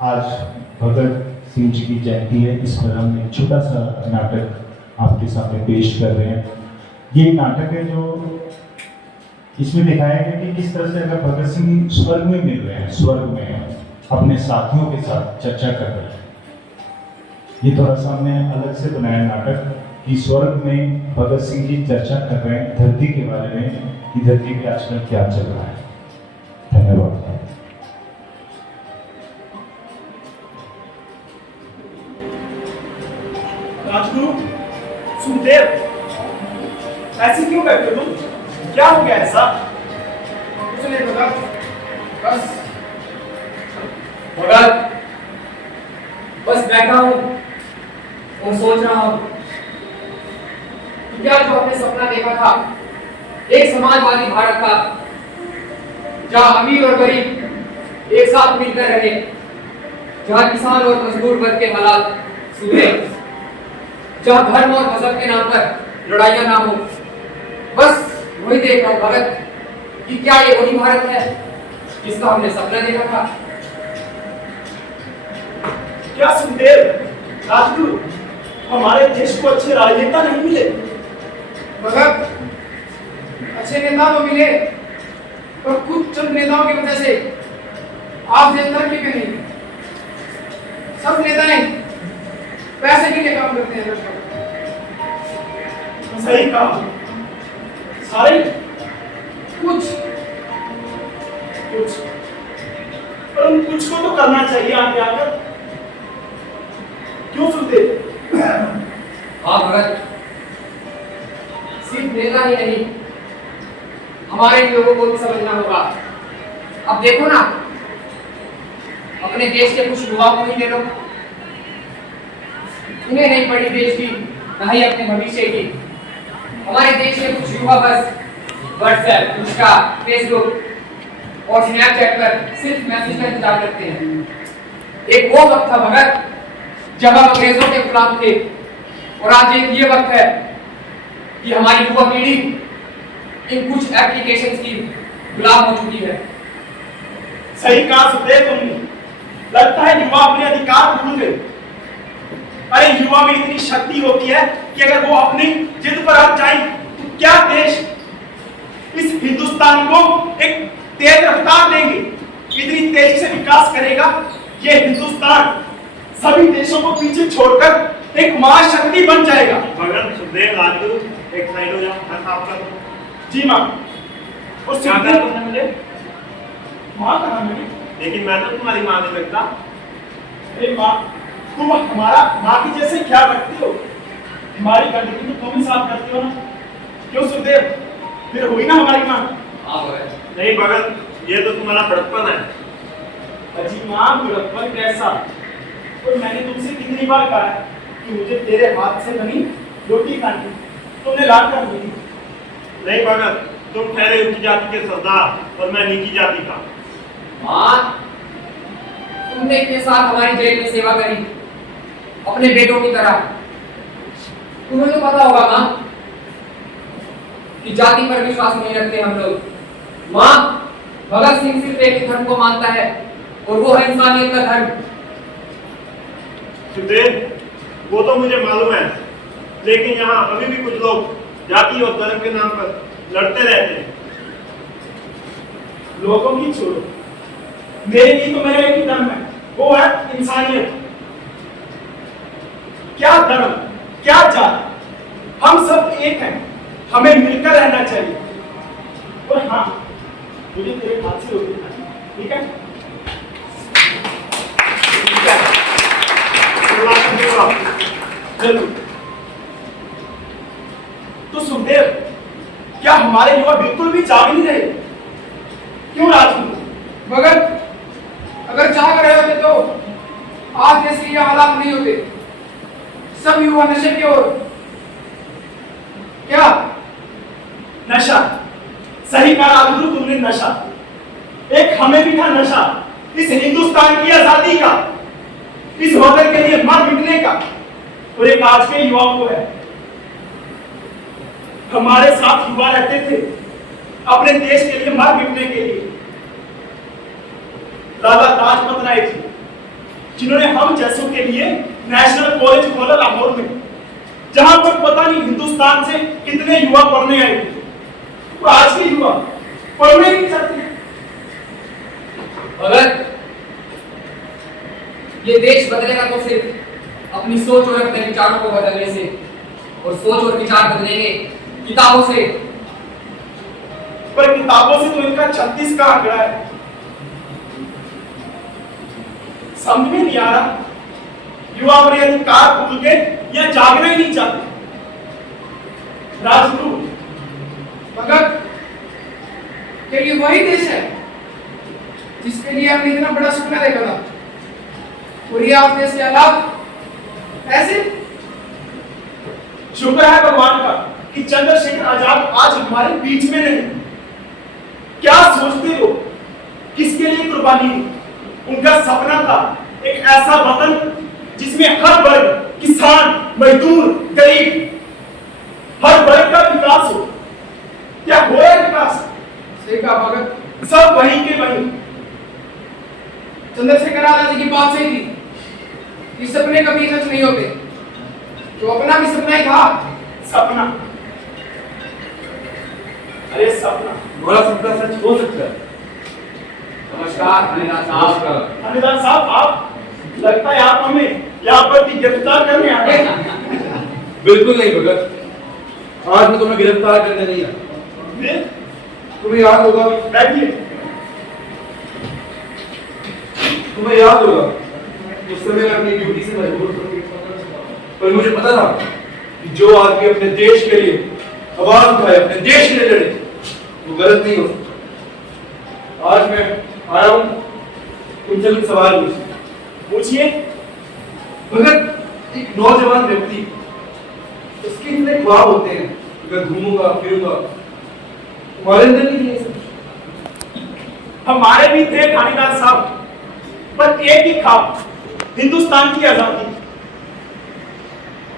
आज भगत सिंह जी की जयंती है। इस पर हम एक छोटा सा नाटक आपके सामने पेश कर रहे हैं। ये नाटक है जो इसमें दिखाया गया कि किस तरह से अगर भगत सिंह स्वर्ग में मिल रहे हैं, स्वर्ग में अपने साथियों के साथ चर्चा कर रहे हैं। ये थोड़ा सा हमने अलग से बनाया नाटक कि स्वर्ग में भगत सिंह जी चर्चा कर रहे हैं धरती के बारे में कि धरती पे आजकल क्या चल रहा है। धन्यवाद। राजगुरु सुखदेव, ऐसे क्यों बैठे हो तुम? क्या हो गया ऐसा? कुछ नहीं भगत, बस भगत बस बैठा हूँ और सोच रहा हूँ कि क्या जो अपने सपना देखा था एक समाजवादी भारत का, जहाँ अमीर और गरीब एक साथ मिलकर रहे, जहाँ किसान और मजदूर वर्ग के हालात सुधरे, जहाँ धर्म और मजहब के नाम पर लड़ाइयाँ ना हो। बस वही देख रहा हूँ भगत कि क्या ये वही भारत है जिसका हमने सपना देखा था। क्या सुखदेव, राजगुरु, हमारे देश को अच्छे राजनेता नहीं मिले? भगत अच्छे नेता तो मिले, पर कुछ चंद नेताओं की वजह से आप देश तरक्की पे नहीं। सब नेताएं पैसे के लिए काम करते हैं। सही कहा, सारे कुछ कुछ, पर उन कुछ को तो करना चाहिए आगे आकर। क्यों सुखदेव? हाँ भगत, सिर्फ नेता ही नहीं, हमारे लोगों को भी समझना होगा। अब देखो ना, अपने देश के कुछ युवाओं को ही ले लो, इन्हें नहीं पड़ी देश की, ना ही अपने भविष्य की। हमारे देश के कुछ युवा बस व्हाट्सएप, इंस्टा, फेसबुक और स्नैपचैट पर सिर्फ मैसेज का इंतजार करते हैं। एक वो वक्त था भगत जब हम अंग्रेजों के गुलाम थे, और आज एक ये वक्त है कि हमारी युवा पीढ़ी इन कुछ एप्लीकेशंस की गुलाम हो चुकी है। सही कहा सुखदेव तुमने। लगता है युवा अपने अधिकार भूल गए। अरे युवा में इतनी शक्ति होती है कि अगर वो अपनी जिद पर अड़ जाए तो क्या देश इस हिंदुस्तान को एक तेज रफ्तार देंगे, इतनी तेजी से विकास करेगा। ये हिंदुस्तान सभी देशों को पीछे छोड़कर एक महाशक्ति बन जाएगा। भगत सुखदेव, राजगुरु, एक साइड हो जाओ, मैं साफ कर दूं। जी माँ। और क्या कहा तुमने मुझे? माँ कहा मैंने? लेकिन मैं तो तुम्हारी माँ नहीं लगता। अरे माँ, तुम हमारा माँ की जैसे ख्याल रखती हो। हमारी गंदगी तो तुम ही साफ करती हो ना। क्यों सुखदेव, फिर हुई ना हमारी माँ? हाँ भगत। नहीं भगत, ये तो तुम्हारा बड़प्पन है। अजी माँ, बड़प्पन कैसा? और मैंने तुमसे कितनी बार कहा है कि मुझे तेरे हाथ से बनी रोटी खानी, तुमने लाद कर दी। नहीं भगत, तुम ठहरे ऊंची जाति के सरदार और मैं नीची जाति का। माँ, तुमने इतने साल हमारी जेल में सेवा करी अपने बेटों की तरह। तुम्हें तो पता होगा माँ कि जाति पर विश्वास नहीं रखते हम लोग। माँ, भगत सिंह सिर्फ एक ही धर्म को मानता है और वो है इंसानियत का धर्म। सुखदेव, वो तो मुझे मालूम है, लेकिन यहाँ अभी भी कुछ लोग जाति और धर्म के नाम पर लड़ते रहते हैं। लोगों की छोड़ो, मेरे लिए तो मेरा एक ही धर्म है, वो है इंसानियत। क्या धर्म, क्या जाति, हम सब एक हैं, हमें मिलकर रहना चाहिए। और हाँ, मुझे तेरे हाथ से रोटी खानी है, ठीक है? जरूर। तो सुखदेव, क्या हमारे युवा बिल्कुल भी जाग नहीं रहे? क्यों राजगुरु? भगत, अगर जाग रहे होते तो आज देश के ये हालात नहीं होते। सब युवा नशे की ओर। क्या नशा, सही कहा राजगुरु तुमने, नशा। एक हमें भी था नशा, इस हिंदुस्तान की आजादी का, इस वतन के लिए मर मिटने का। और एक आज के युवाओं को है। हमारे साथ युवा रहते थे अपने देश के लिए मर मिटने के लिए। लाला लाजपत राय जी, जिन्होंने हम जैसों के लिए नेशनल कॉलेज खोला लाहौर में, जहां पर पता नहीं हिंदुस्तान से कितने युवा पढ़ने आए थे। और आज के युवा पढ़ने नहीं चाहते। भगत, ये देश बदलेगा तो सिर्फ अपनी सोच और अपने विचारों को बदलने से, और सोच और विचार बदलेंगे किताबों से। पर किताबों से तो इनका 36 का आंकड़ा है। समझ में नहीं आ रहा, युवा अपने अधिकार भूल के या जागना ही नहीं चाहते। राजगुरु, भगत, क्या ये वही देश है जिसके लिए हमने इतना बड़ा सपना देखा था? और ये आप देश से अलग ऐसे? शुक्र है भगवान का कि चंद्रशेखर आजाद आज हमारे बीच में नहीं। क्या सोचते हो किसके लिए कुर्बानी दी? उनका सपना था एक ऐसा वतन जिसमें हर वर्ग, किसान, मजदूर, गरीब, हर वर्ग का विकास हो। क्या हो रहा है विकास? सही कहा भगत, सब वहीं के वहीं। चंद्रशेखर आजाद जी की बात सही थी। ये सपने कभी सच नहीं होते। तो अपना भी सपना ही था। सपना, अरे सपना, हमारा सपना सच हो सकता है। नमस्कार थानेदार साहब। थानेदार साहब, आप लगता है आप हमें यहाँ पर भी गिरफ्तार करने आ गए। बिल्कुल नहीं भगत, आज मैं तुम्हें गिरफ्तार करने नहीं आया। फिर तुम्हें याद होगा, बैठिए। तुम्हें याद होगा उस समय मैं अपनी ड्यूटी से मजबूर था, पर मुझे पता था कि जो आदमी अपने देश के लिए आवाज उठाए, अपने देश के लिए लड़े, वो गलत नहीं हो सकता। आज मैं आया हूं तुमसे कुछ सवाल पूछिए। भगत, एक नौजवान व्यक्ति, उसके इतने ख्वाब होते हैं, मैं घूमूंगा फिरूंगा, तुम्हारे अंदर नहीं है सब? हमारे भी थे थानेदार साहब, पर एक ही ख्वाब, हिंदुस्तान की आजादी,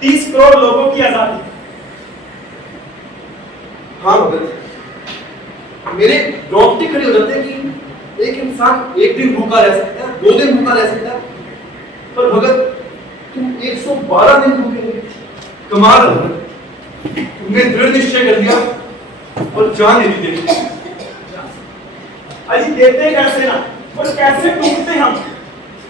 30 करोड़ लोगों की आजादी। हाँ भगत, मेरे रोंगटे खड़े हो जाते हैं कि एक इंसान एक दिन भूखा रह सकता है, 2 दिन भूखा रह सकता है, पर भगत तुम 112 दिन भूखे रहे। कमाल है भगत, तुमने दृढ़ निश्चय कर लिया और जान नहीं दी। अजी देते कैसे ना, और कैसे टूटते हम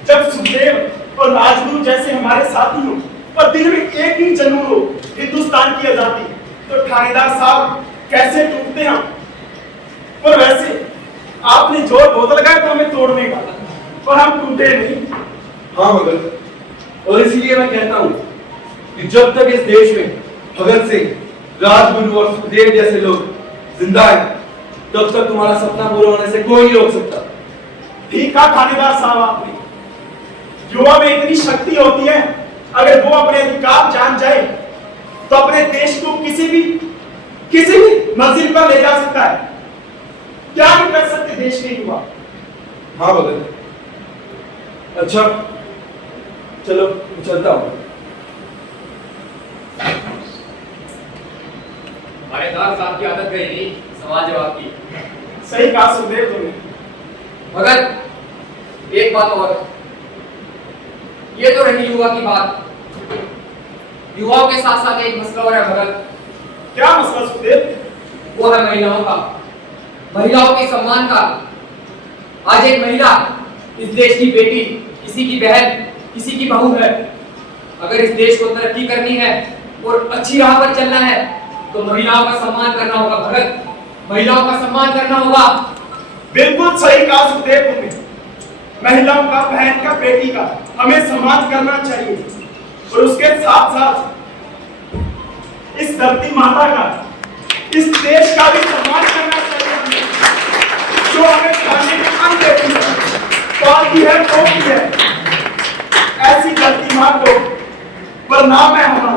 जब सुखदेव और राजगुरु जैसे हमारे साथी हो, पर दिल में एक ही जनून हो, हिंदुस्तान की आजादी। तो थानेदार साहब कैसे टूटते हम? और वैसे आपने जोर बहुत लगाया था हमें तोड़ने का, पर हम टूटे नहीं। हाँ भगत, और इसीलिए मैं कहता हूँ कि जब तक इस देश में भगत सिंह, राजगुरु और सुखदेव जैसे लोग जिंदा हैं, तब तक तुम्हारा सपना पूरा होने से कोई नहीं रोक सकता। ठीक कहा थानेदार साहब आपने। युवा में इतनी शक्ति होती है, अगर वो अपने अधिकार जान जाए तो अपने देश को किसी भी मंजिल पर ले जा सकता है। क्या नहीं कर सकते देश के युवा? हाँ भगत, अच्छा चलो मैं चलता हूँ। थानेदार साहब की आदत गई नहीं समाज जवाब की। सही कहा सुखदेव तुमने। भगत, एक बात और, ये तो रही युवा की बात, युवाओं के साथ साथ एक मसला और है भगत। क्या मसला सुखदेव? वो है महिलाओं का, महिलाओं के सम्मान का। आज एक महिला इस देश की बेटी, किसी की बहन, किसी की बहू है। अगर इस देश को तरक्की करनी है और अच्छी राह पर चलना है तो महिलाओं का सम्मान करना होगा भगत, महिलाओं का सम्मान करना होगा। बिल्कुल सही कहा सुखदेव तुमने। महिलाओं का, बहन का, बेटी का हमें सम्मान करना चाहिए, और उसके साथ साथ इस धरती माता का, इस देश का भी सम्मान करना चाहिए हमें, जो हमें खाने में अन्न देती है, पालती है, पोसती है। ऐसी धरती माँ को प्रणाम है हमारा।